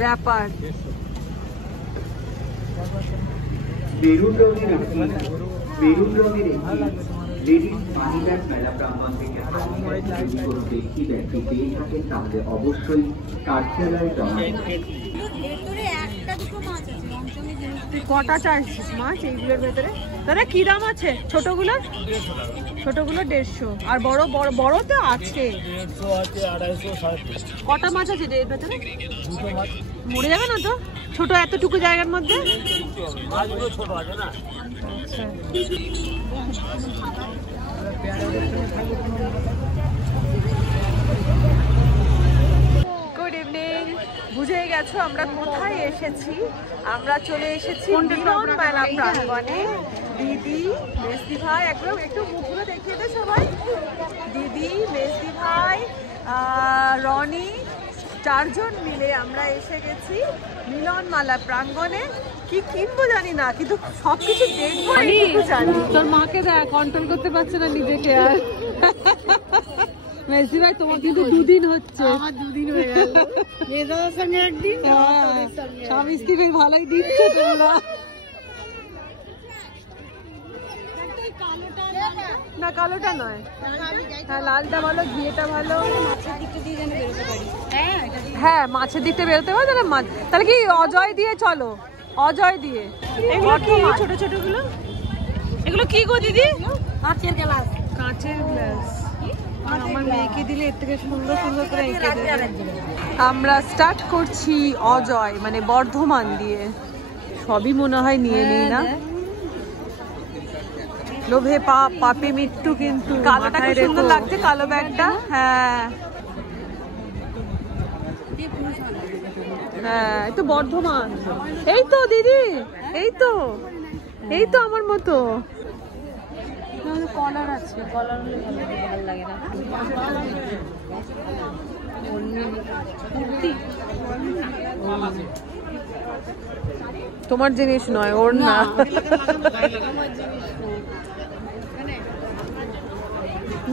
Wrapper. Maroon রঙের ladies money bag মেলা প্রাঙ্গণ থেকে কোনো ব্যক্তি ব্যাগটি পেয়ে থাকেন তাহলে অবশ্যই কার্যালয়ে জমা কটা চাইছিস মাছ এইগুলোর ভেতরে? দাদা কি দাম আছে ছোটগুলোর? ছোটগুলো 150 আর বড় বড় বড় তো আছে 150 আছে 250 কটা মাছ আছে এর ভেতরে? দুটো মাছ মরে যাবে না তো ছোট এতটুকু জায়গার মধ্যে? মাছগুলো ছোট আছে না। আচ্ছা গুড ইভিনিং। বুঝে গেছো আমরা কোথায় এসেছি? আমরা চলে এসেছি মিলন মেলা প্রাঙ্গণে। দিদি মেসদি ভাই একদম একটু মুখগুলো দেখিয়ে দে সবাই। দিদি মেসদি ভাই রনি 4 জন মিলে আমরা এসে গেছি মিলন মেলা প্রাঙ্গণে। কি কিনবো জানি না কিন্তু সবকিছু দেখবো এইটুকু জানি। তোর মাকে দেখ কন্ট্রোল করতে পারছে না নিজেকে আর। মেসি ভাই তোমার কিন্তু 2 দিন হচ্ছে। আমার 2 দিন হয়ে গেল। মেজাদার সঙ্গে একদিন সব স্টিফেন ভালোই দিচ্ছে তোমরা। না কালোটা নয়, হ্যাঁ লালটা ভালো, ঘিয়েটা ভালো। মাছের দিকটা দিয়ে যেন বেরোতে পারি। হ্যাঁ মাছের দিকটা বেরোতে পারি তাহলে মাছ। তাহলে কি অজয় দিয়ে চলো, অজয় দিয়ে। এগুলো কি ছোট ছোট গুলো? এগুলো কি গো দিদি? কাঁচের গ্লাস। কাঁচের গ্লাস আমার মেয়েকে দিলে এর থেকে সুন্দর সুন্দর করে এঁকে দেবে। আমরা স্টার্ট করছি অজয় মানে বর্ধমান দিয়ে। সবই মনে হয় নিয়ে নিই না, লোভে পাপে মৃত্যু। কিন্তু কালোটা খুব সুন্দর লাগছে, কালো ব্যাগটা। হ্যাঁ হ্যাঁ এই তো বর্ধমান। এই তো দিদি, এই তো এই তো আমার মতো কলার আছে। কলার ভালো লাগে না। তোমার জিনিস নয় ওর না।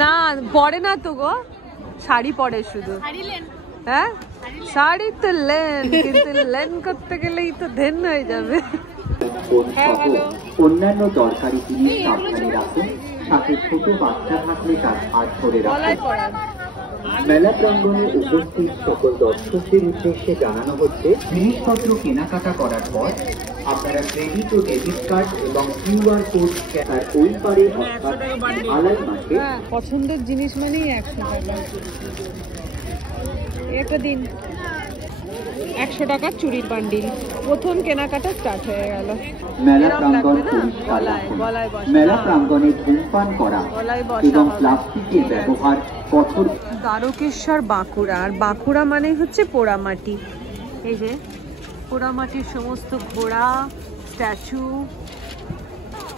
না পরে না তো গো, শাড়ি পরে শুধু। হ্যাঁ শাড়ি তো লেন, কিন্তু লেন করতে গেলেই তো ধেন হয়ে যাবে। অন্যান্য দরকারি জিনিস সাবধানে রাখুন, সাথে ছোট বাচ্চা থাকলে তার হাত ধরে রাখুন। মেলা প্রাঙ্গণে উপস্থিত সকল দর্শকদের উদ্দেশ্যে জানানো হচ্ছে জিনিসপত্র কেনাকাটা করার পর আপনারা ক্রেডিট ও ডেবিট কার্ড এবং কিউআর কোড স্ক্যানার ওই পারে অর্থাৎ আলাই মাঠে। পছন্দের জিনিস মানেই 100 টাকা। একটা দিন 100 টাকার চুড়ির বান্ডিল। প্রথম কেনাকাটা স্টার্ট হয়ে গেল। মেলা প্রাঙ্গণ পরিষ্কার রাখুন। মেলা প্রাঙ্গণে ধূমপান করা এবং প্লাস্টিকের ব্যবহার কঠোর। দ্বারকেশ্বর বাঁকুড়া, আর বাঁকুড়া মানে হচ্ছে পোড়ামাটি। এই যে পোড়ামাটির সমস্ত ঘোড়া, স্ট্যাচু।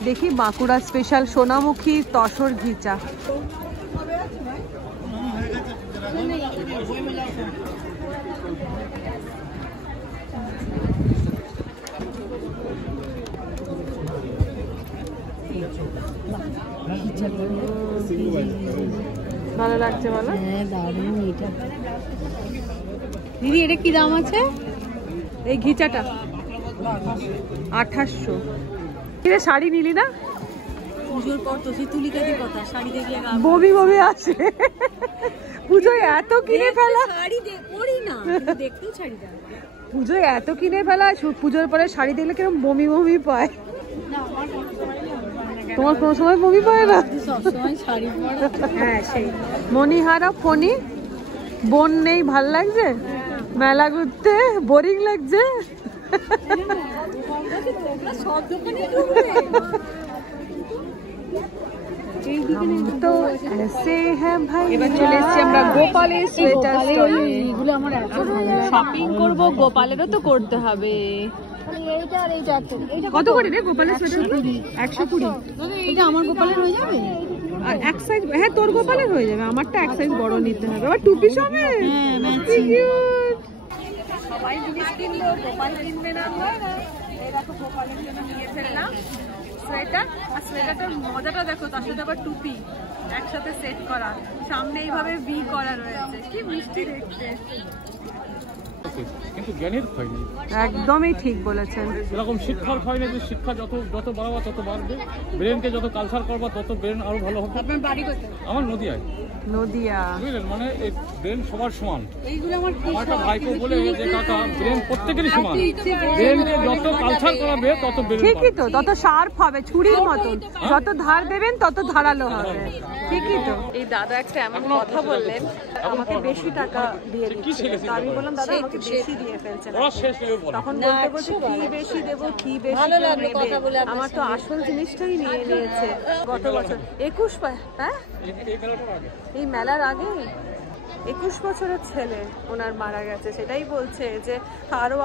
দেখি বাঁকুড়া স্পেশাল সোনামুখী তসর ঘিচা। ভালো লাগছে বলো? হ্যাঁ দারুণ। এটা দিদি এটা কি দাম আছে? এই ঘিচাটা 2800। কিরে শাড়ি নিলি না? পুজোর পর তো তুলিকাদের কথা, শাড়ি দেখলে বমি বমি আসে। পুজোয় এত কিনে ফেলা, শাড়ি পরি না দেখতেও শাড়ি দেয়। পুজোয় এত কিনে ফেলা, পুজোর পরে শাড়ি দেখলে কিরকম বমি বমি পায়। তোমার কোনো সময় বমি পায় না? সবসময় শাড়ি পরা। হ্যাঁ সেই মণিহারা ফণি বোন নেই, ভাল লাগছে মেলা ঘুরতে, বোরিং লাগছে। তো ऐसे हैं भाई। এবার চলে এসেছি আমরা গোপালের সোয়েটার স্টলে। এগুলো আমার এত ভালো লাগে। শপিং করব, গোপালেরও তো করতে হবে। কত করে রে গোপালের সোয়েটার? 120। এটা আমার গোপালের হয়ে যাবে? আর এক সাইজ, হ্যাঁ তোর গোপালের হয়ে যাবে, আমারটা এক সাইজ বড় নিতে হবে। আবার টুপি সবে। হ্যাঁ ম্যাচিং। সবাই জিনিস কিনলো, গোপাল কিনবে না। এই দেখো গোপালের জন্য নিয়ে ফেললাম সোয়েটার। আর সোয়েটারটার মজাটা দেখো, তার সাথে আবার টুপি একসাথে সেট করা, সামনে এইভাবে ভি করা রয়েছে, কি মিষ্টি দেখতে। হয়েছে, কিন্তু জ্ঞানের ক্ষয় নেই। একদমই ঠিক বলেছেন। এরকম শিক্ষার ক্ষয় নেই যে শিক্ষা যত বাড়াবা তত বাড়বে, ব্রেনকে যত কালচার করবা তত ব্রেন আরো ভালো হবে। আপনার বাড়ি কোথায়? আমার নদিয়ায়, নদিয়া। বুঝলেন, মানে এই ব্রেন সবার সমান। আমার একটা ভাইকে বলে যে কাকা ব্রেন প্রত্যেকেরই সমান, ব্রেনকে যত কালচার করাবে তত ব্রেন ঠিকই তো, তত শার্প হবে, ছুরির মতন, যত ধার দেবেন তত ধারালো হবে। ঠিকই তো। এই দাদা একটা এমন কথা বললেন, আমাকে বেশি টাকা দিয়ে দিচ্ছে। আমি বললাম দাদা আমাকে বেশি দিয়ে ফেলছেন। তখন বলতে কি বেশি দেবো, কি বেশি নেবে, আমার তো আসল জিনিসটাই নিয়ে নিয়েছে। গত বছর 21 হ্যাঁ এই মেলার আগে 21 বছরের ছেলে ওনার মারা গেছে। সেটাই বলছে যে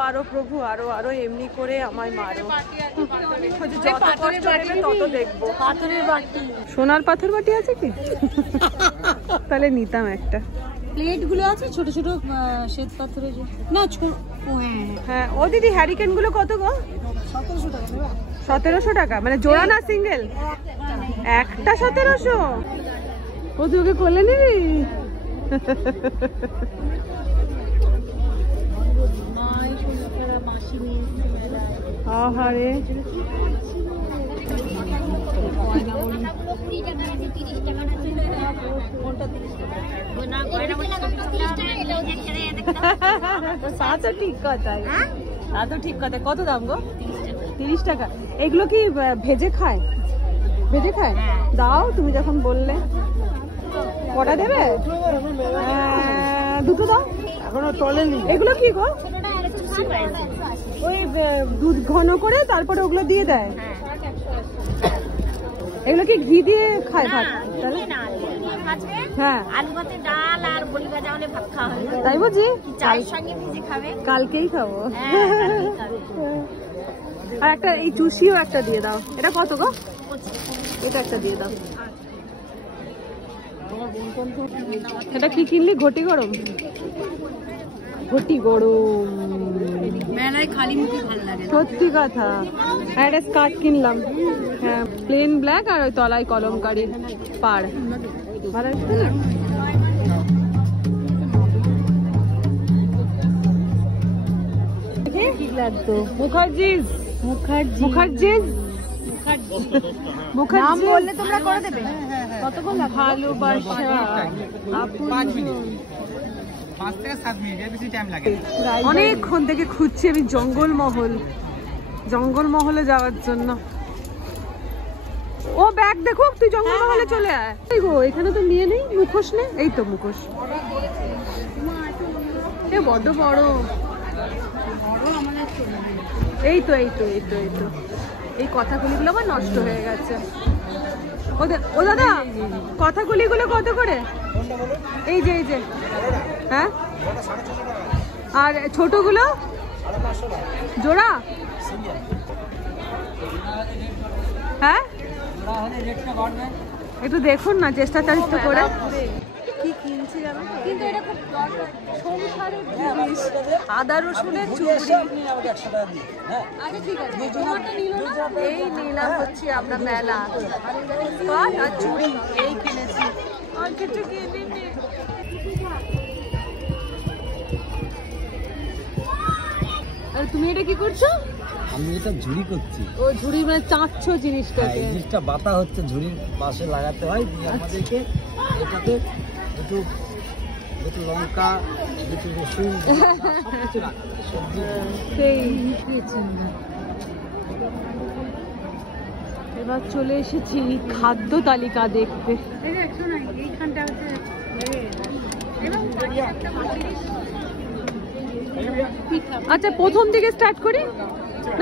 আরো প্রভু আরো এমনি করে আমায় মারো, যত কষ্ট দেবে তত দেখবো। পাথরের বাটি, সোনার পাথর বাটি আছে কি? তাহলে নিতাম একটা। প্লেট গুলো আছে ছোট ছোট শ্বেত পাথরের, না হ্যাঁ ও দিদি হ্যারিকেন গুলো কত গো? 1700 টাকা, মানে জোড়া না সিঙ্গেল? একটা 1700? ও তুই ওকে করলে নিবি? আহারে তা তো ঠিক কথা, তা তো ঠিক কথা। কত দাম গো? 30 টাকা। এগুলো কি ভেজে খায়? ভেজে খায়? দাও তুমি যখন বললে। কটা দেবে? দুটো দাও। এখনো তোলেনি। এগুলো কি গো? ওই দুধ ঘন করে তারপরে ওগুলো দিয়ে দেয়। এগুলো কি ঘি দিয়ে খায় ভাত? হ্যাঁ আলু ভাতে ডাল আর বড়ি ভাজা হলে ভাত খাওয়া হয়। তাই বুঝি? চায়ের সঙ্গে ভিজে খাবে। কালকেই খাবো। আর একটা এই চুষিও একটা দিয়ে দাও। এটা কত গো? এটা একটা দিয়ে দাও। এটা কি কিনলি? ঘটি গরম? ঘটি গরম মেলায় খালি মুখে ভালো লাগে। সত্যি কথা। আর একটা স্কার্ট কিনলাম, হ্যাঁ প্লেন ব্ল্যাক, আর ওই তলায় কলমকারি পাড়। ভালো লাগছে না? মুখার্জিজ নাম বললে তোমরা করে দেবে। কতক্ষণ? ভালোবাসা অনেকক্ষণ থেকে খুঁজছি আমি জঙ্গলমহলে যাওয়ার জন্য। ও ব্যাগ দেখো, তুই জঙ্গলমহলে চলে আয়। গো এখানে তো নিয়ে নেই মুখোশ নে। এই তো মুখোশ, এ বড্ড বড়। এই তো এই কথাগুলিগুলো আমার নষ্ট হয়ে গেছে। ও দাদা কথাগুলিগুলো কত করে? এই যে হ্যাঁ, আর ছোটগুলো জোড়া? হ্যাঁ একটু দেখুন না, চেষ্টা করে। কি কিনছি জানো? কিন্তু এটা খুব সংসারের জিনিস, আদা রসুনের চুড়ি। আচ্ছা ঠিক আছে, তোমারটা নিল না? এই নিলাম হচ্ছে আমরা মেলা আর চুড়ি এই কিনেছি, আর কিছু কিনিনি। আর তুমি এটা কি করছো? আমি এটা ঝুড়ি করছি। ও ঝুড়ি মানে চাঁচছো জিনিসটাকে? এই জিনিসটা বাতা হচ্ছে, ঝুড়ির পাশে লাগাতে হয়। দিয়ে আমাদেরকে এটাতে একটু লঙ্কা, একটু রসুন কিছু রাখা সবজি। সেই এবার চলে এসেছি খাদ্য তালিকা দেখতে। আচ্ছা প্রথম দিকে স্টার্ট করি।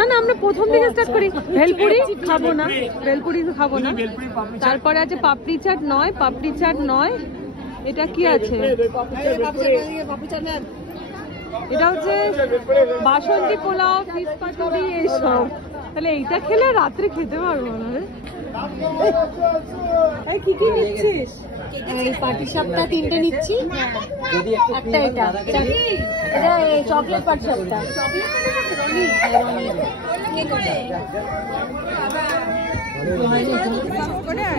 না আমরা প্রথম দিকে স্টার্ট করি। ভেলপুরি খাবো না, তারপরে আছে পাপড়ি চাট নয়। এটা কি আছে? এটা হচ্ছে বাসন্তী পোলাও, ফিশ পাতুরি এইসব। তাহলে এইটা খেলে রাত্রে খেতে পারবো না রে। কি নিচ্ছিস? পাটি সাপটা 3টে নিচ্ছি, একটা এটা চকলেট পাটি সাপটা।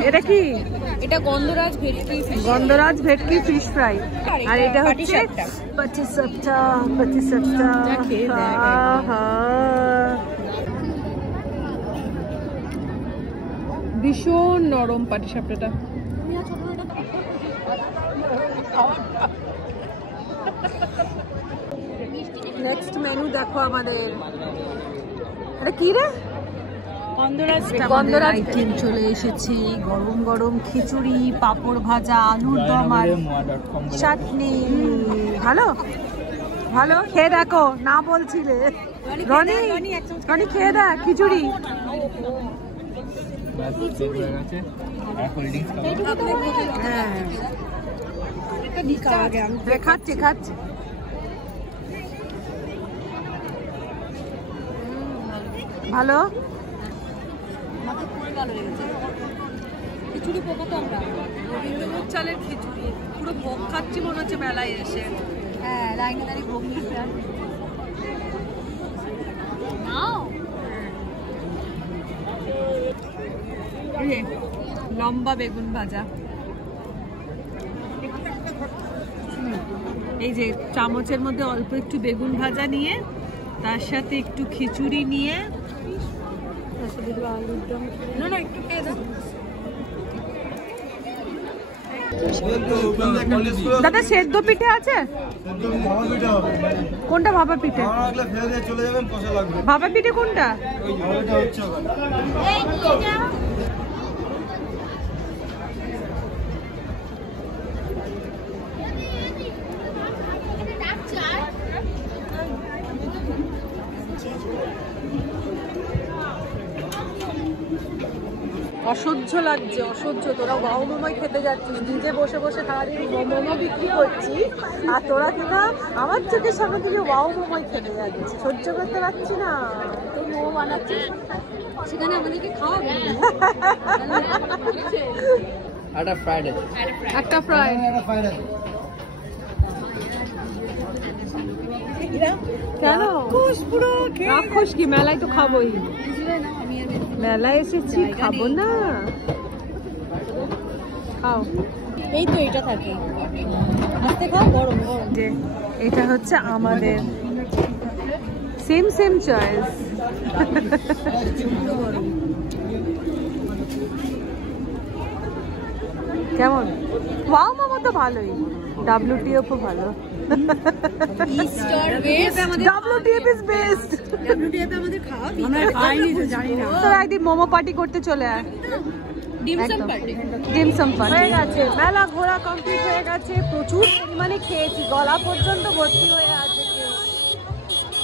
এটা কি? এটা গন্ধরাজ ভেটকি fish। গন্ধরাজ ভেটকি ফিশ ফ্রাই। আর এটা হচ্ছে পাটিসাপটা। পাটিসাপটা খেয়ে দেখ। আহা, ভীষণ নরম পাটিসাপটাটা। নেক্সট মেনু দেখো আমাদের। এটা কি রে? গন্ধরাজ আইটেম চলে এসেছে, গরম গরম খিচুড়ি, পাঁপড় ভাজা, আলুর দম আর চাটনি। ভালো ভালো, খেয়ে দেখো। না বলছিলে রনি? রনি খেয়ে দেখ খিচুড়ি। হ্যাঁ খাচ্ছে খাচ্ছে। ভালো খিচুড়ি পোকা তো আমরা রবীন্দ্রভোগ চালের খিচুড়ি, পুরো ভোগ খাচ্ছি মনে হচ্ছে মেলায় এসে। হ্যাঁ লাইনে দাঁড়িয়ে ভোগ নিতে হয়। লম্বা বেগুন ভাজা, এই যে চামচের মধ্যে অল্প একটু বেগুন ভাজা নিয়ে, তার সাথে একটু খিচুড়ি নিয়ে, আলুর দম। না না একটু খেয়ে দাও দাদা। সেদ্ধ পিঠে আছে? কোনটা ভাপা পিঠে? ভাপা পিঠে কোনটা? অসহ্য লাগছে, অসহ্য। তোরা ওয়াও মোমো খেতে যাচ্ছিস, নিজে বসে বসে সারাদিন মোমো বিক্রি করছি, আর তোরা কিনা আমার চোখের সামনে থেকে ওয়াও মোমো খেতে যাচ্ছিস। সহ্য করতে পারছি না। তুই মোমো বানাচ্ছিস, সেখানে আমাদেরকে খাওয়াবে। একটা ফ্রাইড আছে, একটা ফ্রাই। কেন রাক্ষস কি? মেলায় তো খাবোই। মেলায় এসেছি, খাবো না? খাও। এই তো এটা থাকে, আস্তে খাও, গরম গরম। যে এটা হচ্ছে আমাদের সেম সেম চয়েস। কেমন? ওয়াও মামা তো ভালোই, WTF ভালো। WTF is best। আমাদের খাওয়াবি? তো একদিন মোমো পার্টি করতে চলে আয়। Dim sum party. ডিমসাম পার্টি হয়ে গেছে। মেলা ঘোরা কমপ্লিট হয়ে গেছে। প্রচুর পরিমাণে খেয়েছি, গলা পর্যন্ত ভর্তি হয়ে আছে।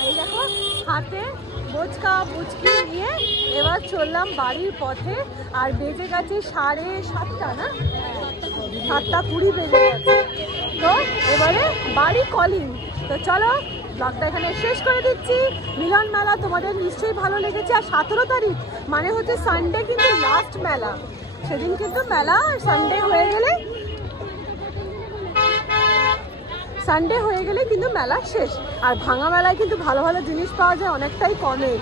এই দেখো হাতে বোচকা বুচকি নিয়ে এবার চললাম বাড়ির পথে। আর বেজে গেছে 7:30 না? 7:20 বেজে গেছে। তো এবারে বাড়ি কলিং। তো চলো ব্লগটা এখানে শেষ করে দিচ্ছি। মিলন মেলা তোমাদের নিশ্চয়ই ভালো লেগেছে। আর 17 তারিখ মানে হচ্ছে সানডে, কিন্তু লাস্ট মেলা। সেদিন কিন্তু মেলা সানডে হয়ে গেলে কিন্তু মেলা শেষ। আর ভাঙা মেলায় কিন্তু ভালো ভালো জিনিস পাওয়া যায় অনেকটাই কমে,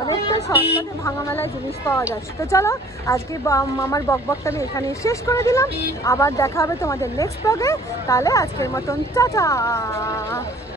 অনেকটা সস্তাতে ভাঙা মেলায় জিনিস পাওয়া যাচ্ছে। তো চলো আজকে আমার বকবকটা আমি এখানে শেষ করে দিলাম। আবার দেখা হবে তোমাদের নেক্সট ব্লগে। তাহলে আজকের মতন টাটা।